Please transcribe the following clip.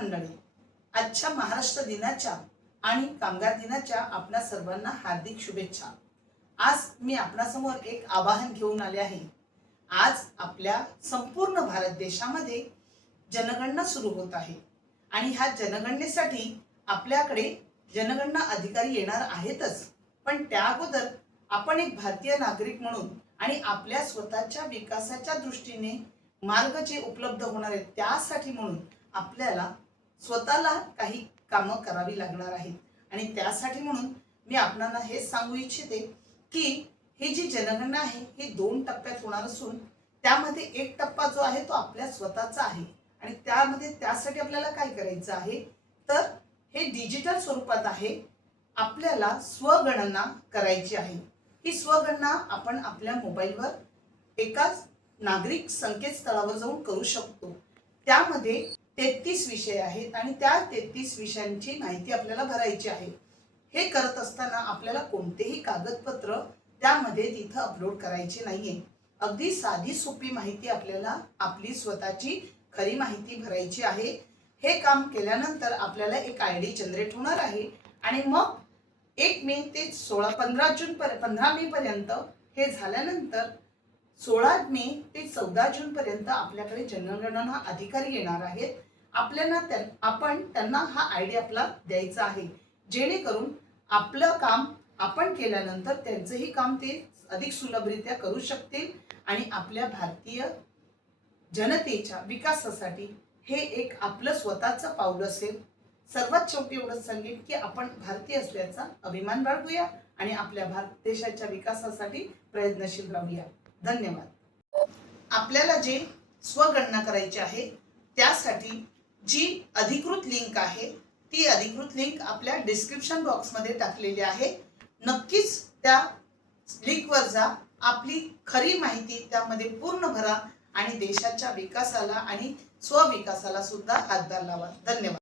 मंडळी, आजच्या महाराष्ट्र दिनाच्या आणि कामगार दिनाच्या आपणा सर्वांना हार्दिक शुभेच्छा। आज मी आपणासमोर एक आवाहन घेऊन आले आहे। आज आपल्या संपूर्ण भारत देशामध्ये जनगणना सुरू होत आहे आणि ह्या जनगणनेसाठी आपल्याकडे जनगणना अधिकारी येणार आहेतच, पण त्या अगोदर आपण एक भारतीय नागरिक म्हणून आणि आपल्या स्वतःच्या विकासाच्या दृष्टीने मार्ग जे उपलब्ध होणार आहेत त्यासाठी म्हणून आपल्याला स्वतःला काही कामं करावी लागणार आहेत। आणि त्यासाठी म्हणून मी आपणाला हे सांगू इच्छिते की ही जी जनगणना आहे ही 2 टप्प्यात होणार असून त्यामध्ये एक टप्पा जो आहे तो आपल्या स्वतःचा आहे आणि त्यासाठी आपल्याला काय करायचं आहे तर हे डिजिटल स्वरूपात आहे। आपल्याला स्वगणना करायची आहे। ही स्वगणना आपण आपल्या मोबाईलवर एकाच नागरिक संकेतस्थळावर जाऊन करू शकतो। त्यामध्ये 33 विषय आहेत आणि त्या 33 विषयांची माहिती आपल्याला भरायची आहे। हे करत असताना आपल्याला कोणतेही कागदपत्र त्यामध्ये तिथे अपलोड करायचे नाहीये। अगदी साधी सोपी माहिती आपल्याला आपली स्वतःची खरी माहिती भरायची आहे। हे काम केल्यानंतर आपल्याला एक आयडी जनरेट होणार आहे आणि मग 1 मे ते 15 मे पर्यंत हे झाल्यानंतर 16 मे ते 14 जून पर्यंत आपल्याकडे जनगणना अधिकारी येणार आहेत। आपण त्यांना हा आयडी आपला द्यायचा आहे, जेणेकरून आपलं काम आपण केल्यानंतर त्यांचंही काम ते अधिक सुलभरित्या करू शकतील आणि आपल्या भारतीय जनतेच्या विकासासाठी हे एक आपलं स्वतःचं पाऊल असेल। सर्वात शेवटी एवढंच सांगेन की आपण भारतीय असल्याचा अभिमान बाळगूया आणि आपल्या भारत देशाच्या विकासासाठी प्रयत्नशील राहूया। धन्यवाद। आपल्याला जे स्वगणना करायची आहे त्यासाठी जी अधिकृत लिंक आहे ती अधिकृत लिंक आपल्या डिस्क्रिप्शन बॉक्समध्ये टाकलेली आहे। नक्कीच त्या लिंकवर जा, आपली खरी माहिती त्यामध्ये पूर्ण भरा आणि देशाच्या विकासाला आणि स्वविकासाला सुद्धा हातभार लावा। धन्यवाद।